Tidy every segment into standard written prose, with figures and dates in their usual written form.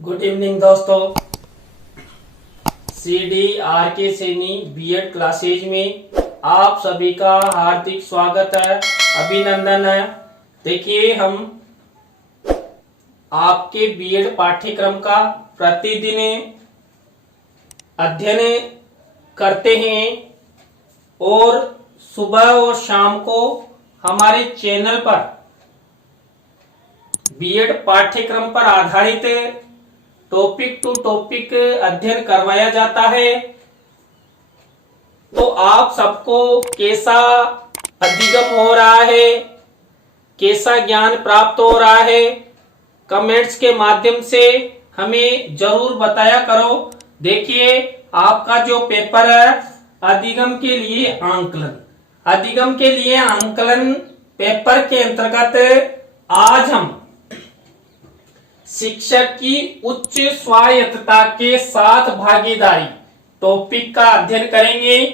Good evening दोस्तों। CDRK Saini BEd classes में आप सभी का हार्दिक स्वागत है, अभिनंदन है। देखिए, हम आपके बीएड पाठ्यक्रम का प्रतिदिन अध्ययन करते हैं और सुबह और शाम को हमारे चैनल पर बीएड पाठ्यक्रम पर आधारित टॉपिक टू टॉपिक अध्ययन करवाया जाता है। तो आप सबको कैसा अधिगम हो रहा है, कैसा ज्ञान प्राप्त हो रहा है, कमेंट्स के माध्यम से हमें जरूर बताया करो। देखिए, आपका जो पेपर है अधिगम के लिए आंकलन पेपर के अंतर्गत आज हम शिक्षक की उच्च स्वायत्तता के साथ भागीदारी टॉपिक का अध्ययन करेंगे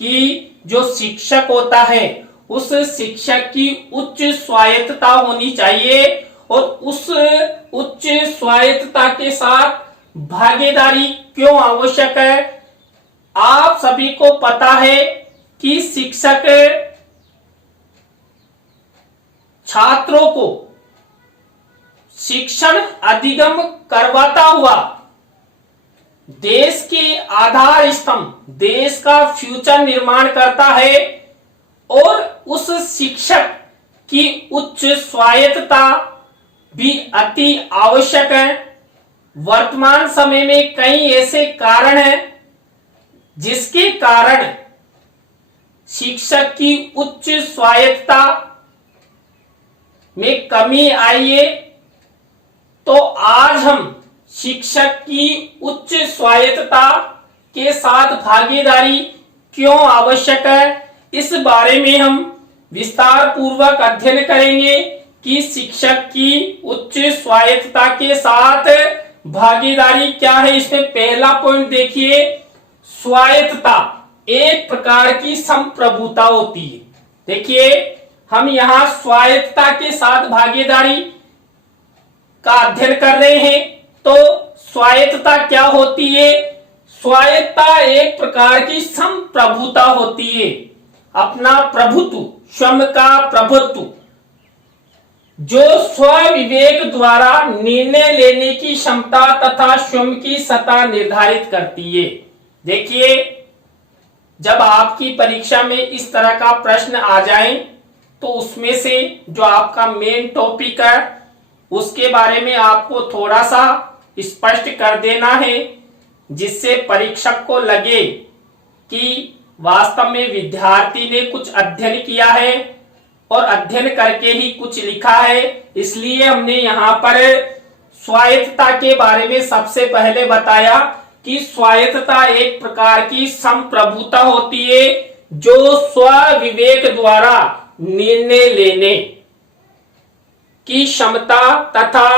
कि जो शिक्षक होता है उस शिक्षक की उच्च स्वायत्तता होनी चाहिए और उस उच्च स्वायत्तता के साथ भागीदारी क्यों आवश्यक है। आप सभी को पता है कि शिक्षक छात्रों को शिक्षण अधिगम करवाता हुआ देश के आधार स्तंभ, देश का फ्यूचर निर्माण करता है और उस शिक्षक की उच्च स्वायत्तता भी अति आवश्यक है। वर्तमान समय में कई ऐसे कारण हैं जिसके कारण शिक्षक की उच्च स्वायत्तता में कमी आई है। तो आज हम शिक्षक की उच्च स्वायत्तता के साथ भागीदारी क्यों आवश्यक है, इस बारे में हम विस्तार पूर्वक अध्ययन करेंगे कि शिक्षक की उच्च स्वायत्तता के साथ भागीदारी क्या है। इसमें पहला पॉइंट देखिए, स्वायत्तता एक प्रकार की संप्रभुता होती है। देखिए, हम यहां स्वायत्तता के साथ भागीदारी का अध्ययन कर रहे हैं। तो स्वायत्तता क्या होती है? स्वायत्तता एक प्रकार की संप्रभुता होती है। अपना प्रभुत्व, स्वयं का प्रभुत्व, जो स्व विवेक द्वारा निर्णय लेने की क्षमता तथा स्वयं की सत्ता निर्धारित करती है। देखिए, जब आपकी परीक्षा में इस तरह का प्रश्न आ जाए तो उसमें से जो आपका मेन टॉपिक है उसके बारे में आपको थोड़ा सा स्पष्ट कर देना है, जिससे परीक्षक को लगे कि वास्तव में विद्यार्थी ने कुछ अध्ययन किया है और अध्ययन करके ही कुछ लिखा है। इसलिए हमने यहाँ पर स्वायत्तता के बारे में सबसे पहले बताया कि स्वायत्तता एक प्रकार की संप्रभुता होती है जो स्व विवेक द्वारा निर्णय लेने की क्षमता तथा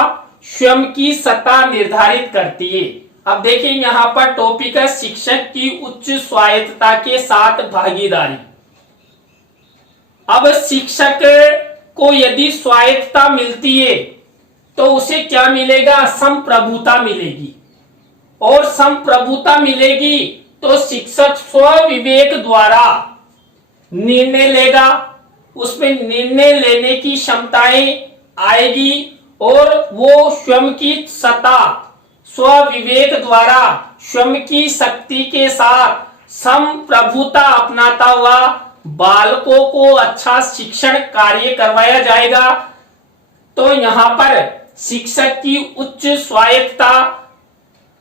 स्वयं की सत्ता निर्धारित करती है। अब देखिए, यहां पर टॉपिक है शिक्षक की उच्च स्वायत्तता के साथ भागीदारी। अब शिक्षक को यदि स्वायत्तता मिलती है तो उसे क्या मिलेगा? संप्रभुता मिलेगी, और संप्रभुता मिलेगी तो शिक्षक स्व विवेक द्वारा निर्णय लेगा, उसमें निर्णय लेने की क्षमताएं आएगी और वो स्वयं की सत्ता स्व विवेक द्वारा स्वयं की शक्ति के साथ संप्रभुता अपनाता हुआ बालकों को अच्छा शिक्षण कार्य करवाया जाएगा। तो यहाँ पर शिक्षक की उच्च स्वायत्तता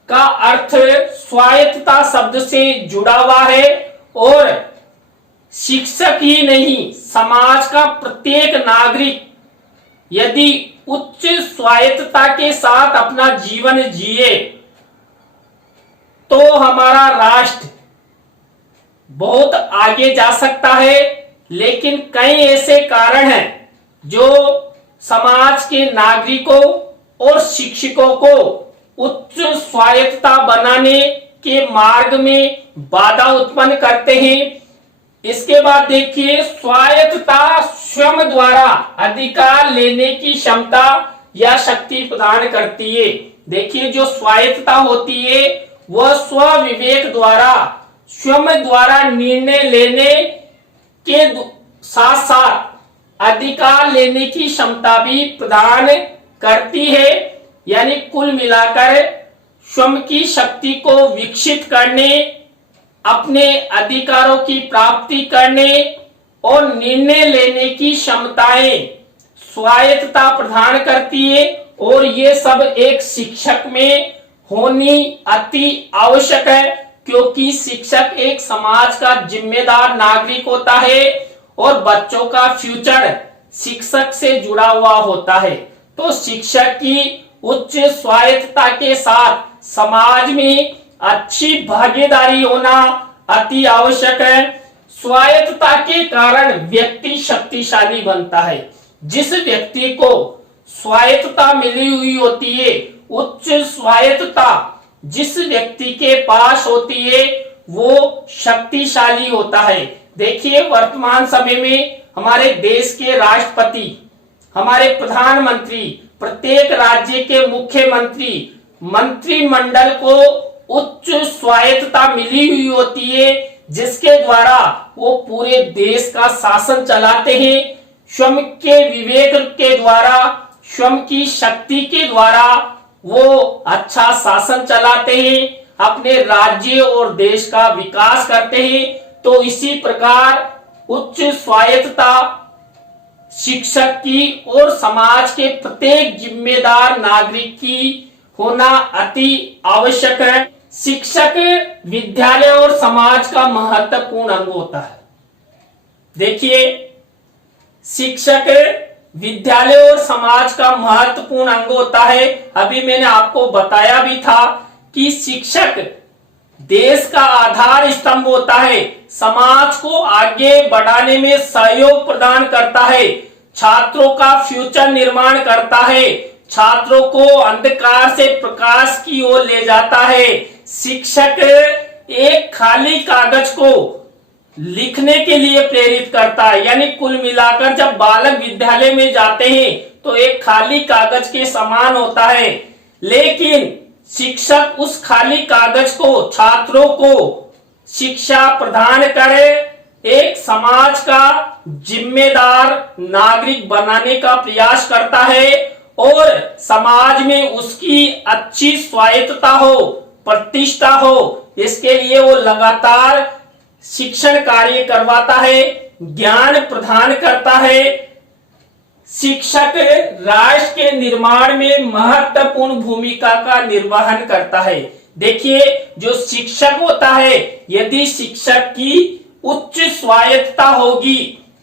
का अर्थ स्वायत्तता शब्द से जुड़ा हुआ है और शिक्षक ही नहीं, समाज का प्रत्येक नागरिक यदि उच्च स्वायत्तता के साथ अपना जीवन जिए तो हमारा राष्ट्र बहुत आगे जा सकता है। लेकिन कई ऐसे कारण हैं जो समाज के नागरिकों और शिक्षकों को उच्च स्वायत्तता बनाने के मार्ग में बाधा उत्पन्न करते हैं। इसके बाद देखिए, स्वायत्तता स्वयं द्वारा अधिकार लेने की क्षमता या शक्ति प्रदान करती है। देखिए, जो स्वायत्तता होती है वह स्व विवेक द्वारा स्वयं द्वारा निर्णय लेने के साथ साथ अधिकार लेने की क्षमता भी प्रदान करती है। यानी कुल मिलाकर स्वयं की शक्ति को विकसित करने, अपने अधिकारों की प्राप्ति करने और निर्णय लेने की क्षमताएं स्वायत्तता प्रदान करती है। और ये सब एक शिक्षक में होनी अति आवश्यक है, क्योंकि शिक्षक एक समाज का जिम्मेदार नागरिक होता है और बच्चों का फ्यूचर शिक्षक से जुड़ा हुआ होता है। तो शिक्षक की उच्च स्वायत्तता के साथ समाज में अच्छी भागीदारी होना अति आवश्यक है। स्वायत्तता के कारण व्यक्ति शक्तिशाली बनता है। जिस व्यक्ति को स्वायत्तता मिली हुई होती है, उच्च स्वायत्तता जिस व्यक्ति के पास होती है वो शक्तिशाली होता है। देखिए, वर्तमान समय में हमारे देश के राष्ट्रपति, हमारे प्रधानमंत्री, प्रत्येक राज्य के मुख्यमंत्री, मंत्रिमंडल को उच्च स्वायत्तता मिली हुई होती है, जिसके द्वारा वो पूरे देश का शासन चलाते हैं। स्वयं के विवेक के द्वारा, स्वयं की शक्ति के द्वारा वो अच्छा शासन चलाते हैं, अपने राज्य और देश का विकास करते हैं। तो इसी प्रकार उच्च स्वायत्तता शिक्षक की और समाज के प्रत्येक जिम्मेदार नागरिक की होना अति आवश्यक है। शिक्षक विद्यालय और समाज का महत्वपूर्ण अंग होता है। देखिए, शिक्षक विद्यालय और समाज का महत्वपूर्ण अंग होता है। अभी मैंने आपको बताया भी था कि शिक्षक देश का आधार स्तंभ होता है, समाज को आगे बढ़ाने में सहयोग प्रदान करता है, छात्रों का फ्यूचर निर्माण करता है, छात्रों को अंधकार से प्रकाश की ओर ले जाता है। शिक्षक एक खाली कागज को लिखने के लिए प्रेरित करता है। यानी कुल मिलाकर जब बालक विद्यालय में जाते हैं तो एक खाली कागज के समान होता है, लेकिन शिक्षक उस खाली कागज को छात्रों को शिक्षा प्रदान करे, एक समाज का जिम्मेदार नागरिक बनाने का प्रयास करता है और समाज में उसकी अच्छी स्वायत्तता हो, प्रतिष्ठा हो, इसके लिए वो लगातार शिक्षण कार्य करवाता है, ज्ञान प्रदान करता है। शिक्षक राष्ट्र के निर्माण में महत्वपूर्ण भूमिका का निर्वहन करता है। देखिए, जो शिक्षक होता है, यदि शिक्षक की उच्च स्वायत्तता होगी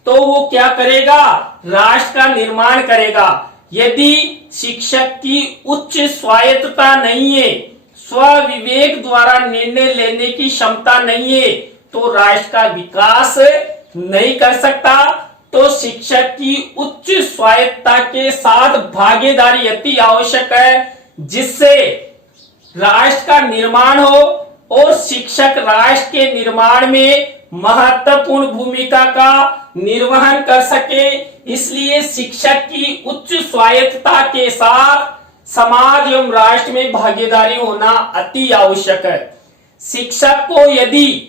तो वो क्या करेगा? राष्ट्र का निर्माण करेगा। यदि शिक्षक की उच्च स्वायत्तता नहीं है, स्व विवेक द्वारा निर्णय लेने की क्षमता नहीं है, तो राष्ट्र का विकास नहीं कर सकता। तो शिक्षक की उच्च स्वायत्तता के साथ भागीदारी अति आवश्यक है, जिससे राष्ट्र का निर्माण हो और शिक्षक राष्ट्र के निर्माण में महत्वपूर्ण भूमिका का निर्वहन कर सके। इसलिए शिक्षक की उच्च स्वायत्तता के साथ समाज एवं राष्ट्र में भागीदारी होना अति आवश्यक है। शिक्षक को यदि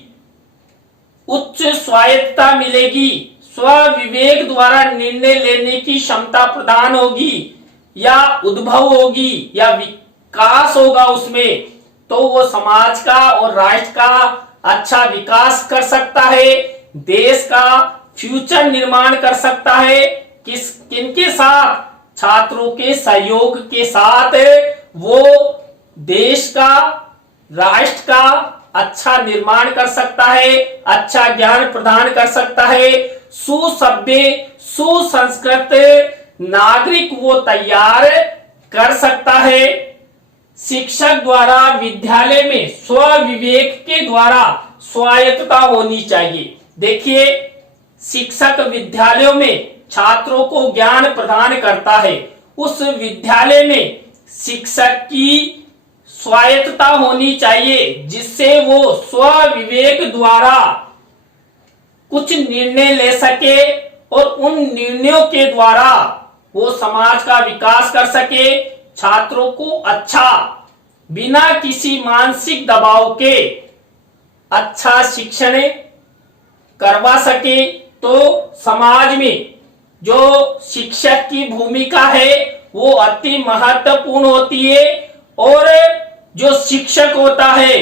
उच्च स्वायत्तता मिलेगी, स्व विवेक द्वारा निर्णय लेने की क्षमता प्रदान होगी या उद्भव होगी या विकास होगा उसमें, तो वो समाज का और राष्ट्र का अच्छा विकास कर सकता है, देश का फ्यूचर निर्माण कर सकता है। किनके साथ? छात्रों के सहयोग के साथ वो देश का, राष्ट्र का अच्छा निर्माण कर सकता है, अच्छा ज्ञान प्रदान कर सकता है, सुसभ्य सुसंस्कृत नागरिक वो तैयार कर सकता है। शिक्षक द्वारा विद्यालय में स्व विवेक के द्वारा स्वायत्तता होनी चाहिए। देखिए, शिक्षक विद्यालयों में छात्रों को ज्ञान प्रदान करता है। उस विद्यालय में शिक्षक की स्वायत्तता होनी चाहिए, जिससे वो स्व विवेक द्वारा कुछ निर्णय ले सके और उन निर्णयों के द्वारा वो समाज का विकास कर सके, छात्रों को अच्छा बिना किसी मानसिक दबाव के अच्छा शिक्षण करवा सके, तो समाज में जो शिक्षक की भूमिका है वो अति महत्वपूर्ण होती है। और जो शिक्षक होता है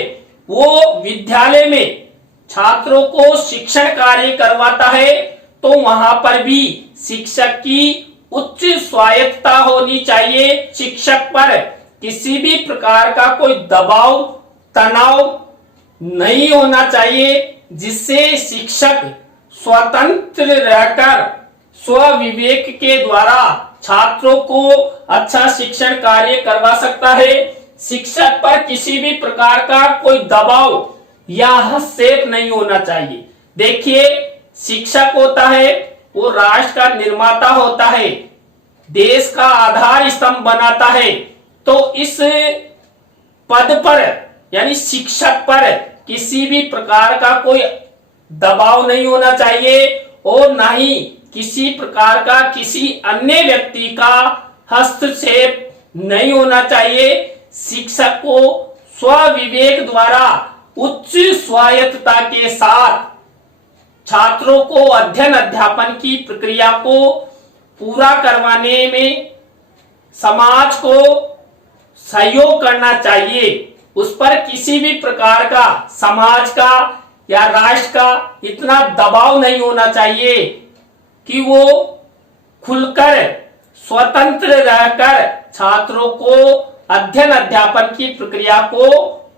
वो विद्यालय में छात्रों को शिक्षण कार्य करवाता है, तो वहां पर भी शिक्षक की उच्च स्वायत्तता होनी चाहिए। शिक्षक पर किसी भी प्रकार का कोई दबाव तनाव नहीं होना चाहिए, जिससे शिक्षक स्वतंत्र रहकर स्वविवेक के द्वारा छात्रों को अच्छा शिक्षण कार्य करवा सकता है। शिक्षक पर किसी भी प्रकार का कोई दबाव या हस्तक्षेप नहीं होना चाहिए। देखिए, शिक्षक होता है वो राष्ट्र का निर्माता होता है, देश का आधार स्तंभ बनाता है। तो इस पद पर यानी शिक्षक पर किसी भी प्रकार का कोई दबाव नहीं होना चाहिए, और ना ही किसी प्रकार का किसी अन्य व्यक्ति का हस्तक्षेप नहीं होना चाहिए। शिक्षक को स्वविवेक द्वारा उच्च स्वायत्तता के साथ छात्रों को अध्ययन अध्यापन की प्रक्रिया को पूरा करवाने में समाज को सहयोग करना चाहिए। उस पर किसी भी प्रकार का समाज का या राष्ट्र का इतना दबाव नहीं होना चाहिए कि वो खुलकर स्वतंत्र रहकर छात्रों को अध्ययन अध्यापन की प्रक्रिया को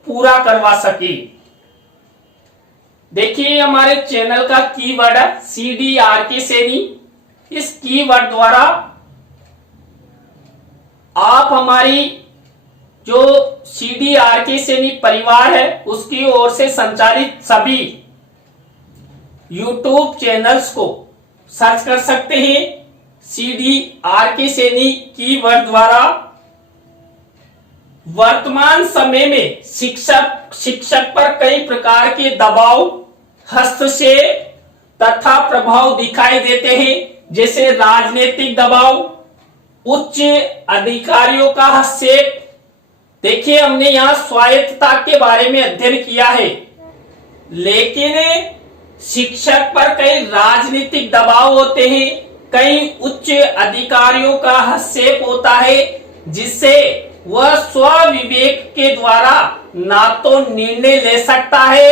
पूरा करवा सके। देखिए, हमारे चैनल का कीवर्ड है CDRK सैनी। इस कीवर्ड द्वारा आप हमारी जो CDRK सैनी परिवार है उसकी ओर से संचालित सभी YouTube चैनल्स को सर्च कर सकते हैं। CDRK सैनी कीवर्ड द्वारा वर्तमान समय में शिक्षक पर कई प्रकार के दबाव, हस्तक्षेप तथा प्रभाव दिखाई देते हैं, जैसे राजनीतिक दबाव, उच्च अधिकारियों का हस्तक्षेप। देखिए, हमने यहाँ स्वायत्तता के बारे में अध्ययन किया है, लेकिन शिक्षक पर कई राजनीतिक दबाव होते हैं, कई उच्च अधिकारियों का हस्तक्षेप होता है, जिससे वह स्वविवेक के द्वारा ना तो निर्णय ले सकता है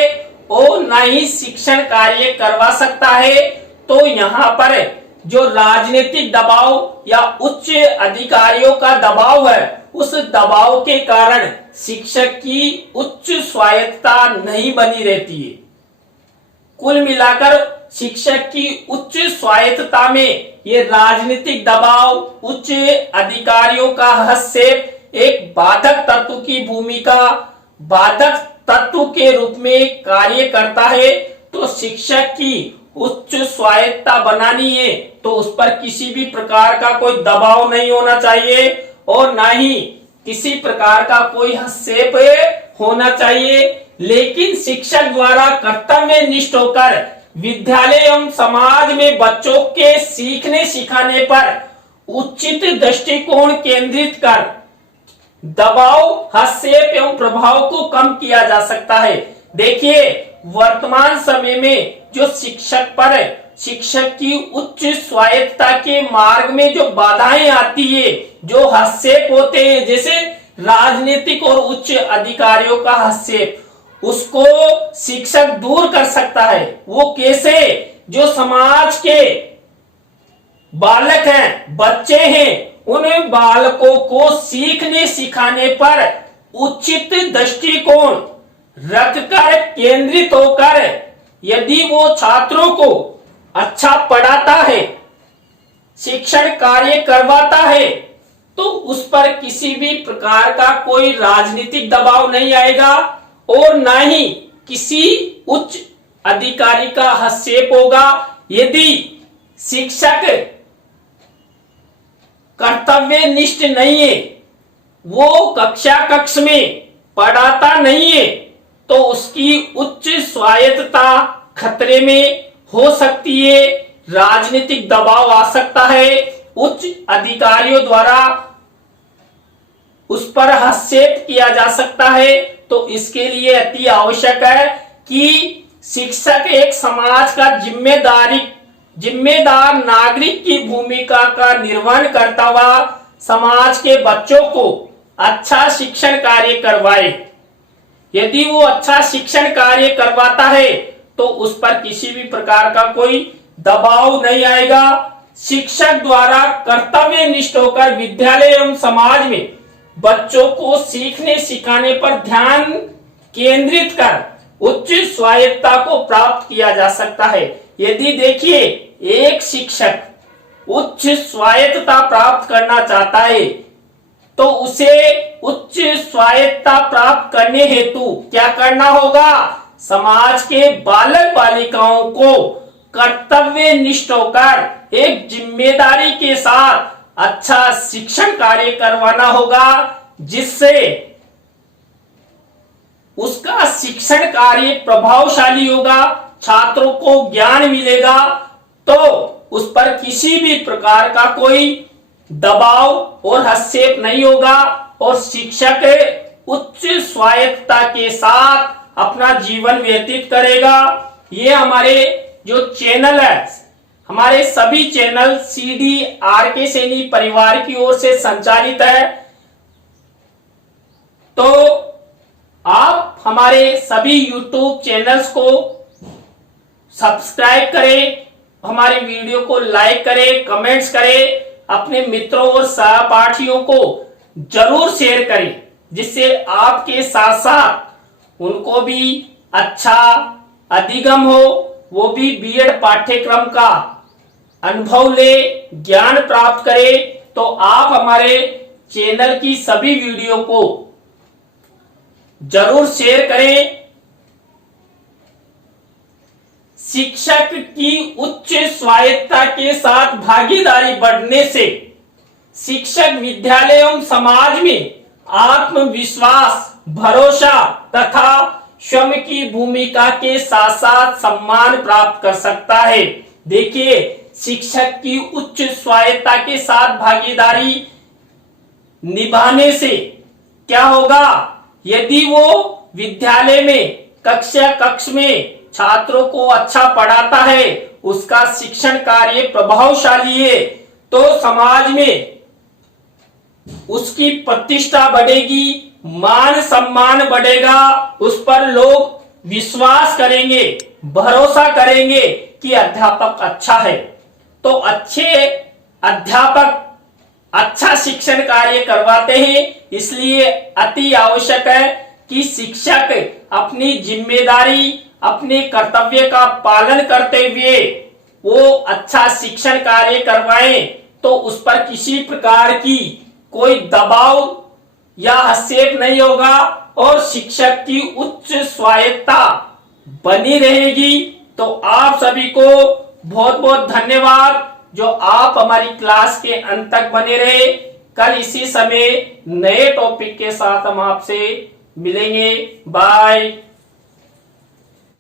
और ना ही शिक्षण कार्य करवा सकता है। तो यहाँ पर जो राजनीतिक दबाव या उच्च अधिकारियों का दबाव है, उस दबाव के कारण शिक्षक की उच्च स्वायत्तता नहीं बनी रहती है। कुल मिलाकर शिक्षक की उच्च स्वायत्तता में ये राजनीतिक दबाव, उच्च अधिकारियों का हस्तक्षेप एक बाधक तत्व की भूमिका, बाधक तत्व के रूप में कार्य करता है। तो शिक्षक की उच्च स्वायत्तता बनानी है तो उस पर किसी भी प्रकार का कोई दबाव नहीं होना चाहिए और ना ही किसी प्रकार का कोई हस्तक्षेप होना चाहिए। लेकिन शिक्षक द्वारा कर्तव्य निष्ठ होकर विद्यालय एवं समाज में बच्चों के सीखने सिखाने पर उचित दृष्टिकोण केंद्रित कर दबाव, हस्तक्षेप एवं प्रभाव को कम किया जा सकता है। देखिए, वर्तमान समय में जो शिक्षक की उच्च स्वायत्तता के मार्ग में जो बाधाएं आती है, जो हस्तक्षेप होते हैं, जैसे राजनीतिक और उच्च अधिकारियों का हस्तक्षेप, उसको शिक्षक दूर कर सकता है। वो कैसे? जो समाज के बालक हैं, बच्चे हैं, उन बालकों को सीखने सिखाने पर उचित दृष्टिकोण रखकर केंद्रित होकर यदि वो छात्रों को अच्छा पढ़ाता है, शिक्षण कार्य करवाता है, तो उस पर किसी भी प्रकार का कोई राजनीतिक दबाव नहीं आएगा और ना ही किसी उच्च अधिकारी का हस्तक्षेप होगा। यदि शिक्षक कर्तव्य निष्ठ नहीं है, वो कक्ष में पढ़ाता नहीं है, तो उसकी उच्च स्वायत्तता खतरे में हो सकती है, राजनीतिक दबाव आ सकता है उच्च अधिकारियों द्वारा उस पर हस्तक्षेप किया जा सकता है। तो इसके लिए अति आवश्यक है कि शिक्षक एक समाज का जिम्मेदार नागरिक की भूमिका का निर्वहन करता हुआ समाज के बच्चों को अच्छा शिक्षण कार्य करवाए। यदि वो अच्छा शिक्षण कार्य करवाता है तो उस पर किसी भी प्रकार का कोई दबाव नहीं आएगा। शिक्षक द्वारा कर्तव्य निष्ठ होकर विद्यालय एवं समाज में बच्चों को सीखने सिखाने पर ध्यान केंद्रित कर उच्च स्वायत्तता को प्राप्त किया जा सकता है। यदि देखिए एक शिक्षक उच्च स्वायत्तता प्राप्त करना चाहता है तो उसे उच्च स्वायत्तता प्राप्त करने हेतु क्या करना होगा? समाज के बालक बालिकाओं को कर्तव्य निष्ठ होकर एक जिम्मेदारी के साथ अच्छा शिक्षण कार्य करवाना होगा, जिससे उसका शिक्षण कार्य प्रभावशाली होगा, छात्रों को ज्ञान मिलेगा, तो उस पर किसी भी प्रकार का कोई दबाव और हस्तक्षेप नहीं होगा और शिक्षक उच्च स्वायत्तता के साथ अपना जीवन व्यतीत करेगा। ये हमारे जो चैनल है, हमारे सभी चैनल CDRK सैनी परिवार की ओर से संचालित है। तो आप हमारे सभी YouTube चैनल्स को सब्सक्राइब करें, हमारे वीडियो को लाइक करें, कमेंट्स करें, अपने मित्रों और सहपाठियों को जरूर शेयर करें, जिससे आपके साथ साथ उनको भी अच्छा अधिगम हो, वो भी B.Ed पाठ्यक्रम का अनुभव ले, ज्ञान प्राप्त करे। तो आप हमारे चैनल की सभी वीडियो को जरूर शेयर करें। शिक्षक की उच्च स्वायत्तता के साथ भागीदारी बढ़ने से शिक्षक विद्यालय एवं समाज में आत्मविश्वास, भरोसा तथा स्वयं की भूमिका के साथ साथ सम्मान प्राप्त कर सकता है। देखिए, शिक्षक की उच्च स्वायत्तता के साथ भागीदारी निभाने से क्या होगा? यदि वो विद्यालय में कक्ष में छात्रों को अच्छा पढ़ाता है, उसका शिक्षण कार्य प्रभावशाली है, तो समाज में उसकी प्रतिष्ठा बढ़ेगी, मान सम्मान बढ़ेगा, उस पर लोग विश्वास करेंगे, भरोसा करेंगे कि अध्यापक अच्छा है। तो अच्छे अध्यापक अच्छा शिक्षण कार्य करवाते हैं, इसलिए अति आवश्यक है कि शिक्षक अपनी जिम्मेदारी, अपने कर्तव्य का पालन करते हुए वो अच्छा शिक्षण कार्य करवाएं, तो उस पर किसी प्रकार की कोई दबाव या हस्तक्षेप नहीं होगा और शिक्षक की उच्च स्वायत्तता बनी रहेगी। तो आप सभी को बहुत बहुत धन्यवाद जो आप हमारी क्लास के अंत तक बने रहे। कल इसी समय नए टॉपिक के साथ हम आपसे मिलेंगे। बाय।